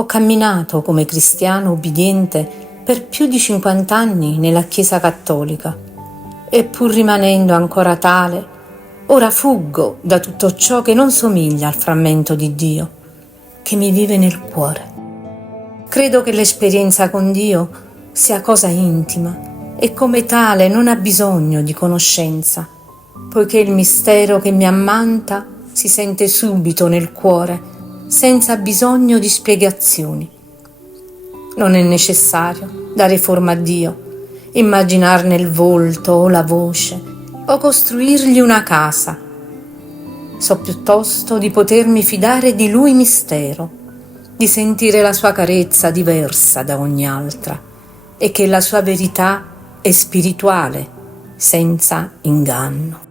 Ho camminato come cristiano ubbidiente per più di 50 anni nella Chiesa cattolica e pur rimanendo ancora tale, ora fuggo da tutto ciò che non somiglia al frammento di Dio che mi vive nel cuore. Credo che l'esperienza con Dio sia cosa intima e come tale non ha bisogno di conoscenza, poiché il mistero che mi ammanta si sente subito nel cuore senza bisogno di spiegazioni. Non è necessario dare forma a Dio, immaginarne il volto o la voce o costruirgli una casa. So piuttosto di potermi fidare di Lui mistero, di sentire la sua carezza diversa da ogni altra e che la sua verità è spirituale, senza inganno.